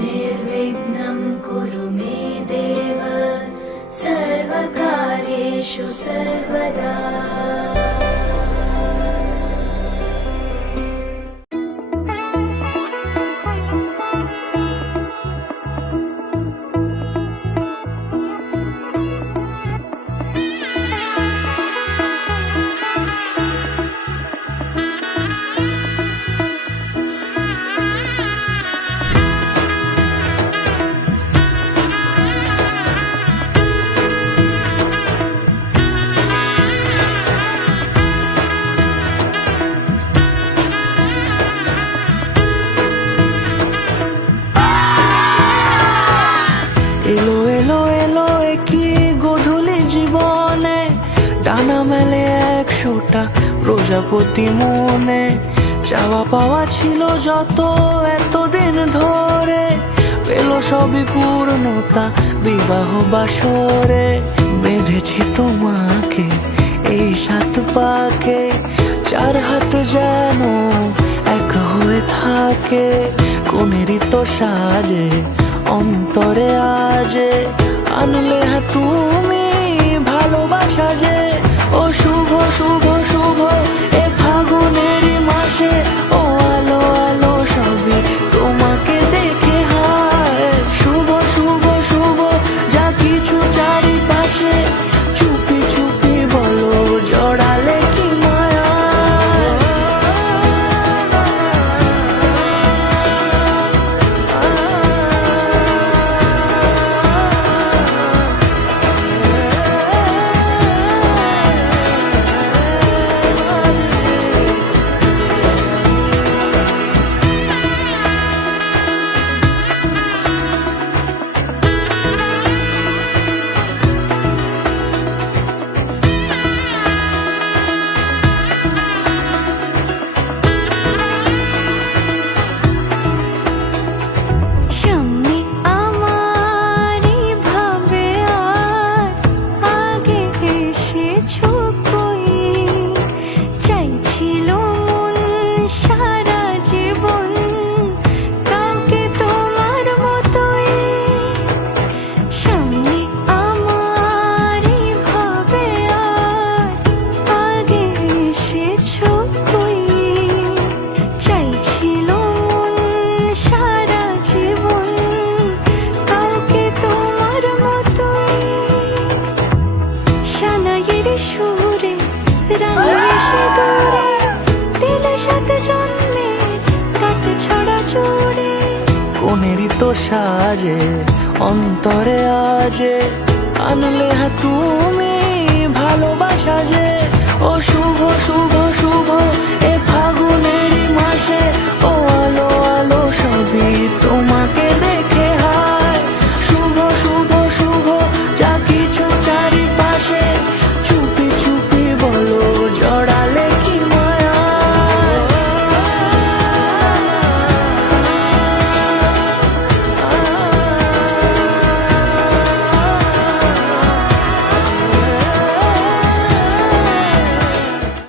निर्विघ्नं कुरु मे देव सर्वकार्येषु सर्वदा। এলো এলো এলো কি গধূলি জীবনে, ডানা মেলে 100টা প্রজাপতি মনে। চাওয়া পাওয়া ছিল যত এতদিন ধরে, পেল সবই পূর্ণতা বিবাহ বাসরে। বেঁধেছি তোমাকে এই 7 পাকে, 4 হাত যেন এক হয়ে থাকে। কোনেরই তো সাজে অন্তরে আজে, আনলে তুমি ভালোবাসা যে। ও শুভ শুভ শুভ এ ফাগুনেরই মাসে, ও আলো আলো সবই তোমাকে দেখে হায়। শুভ শুভ শুভ যা কিছু চারিপাশে, চুপি চুপি বলো জড়ালে কি মায়া। কোনেরই তো সাজে অন্তরে আজে, আনলে তুমি ভালোবাসা যে। ও শুভ শুভ শুভ এ ফাগুনে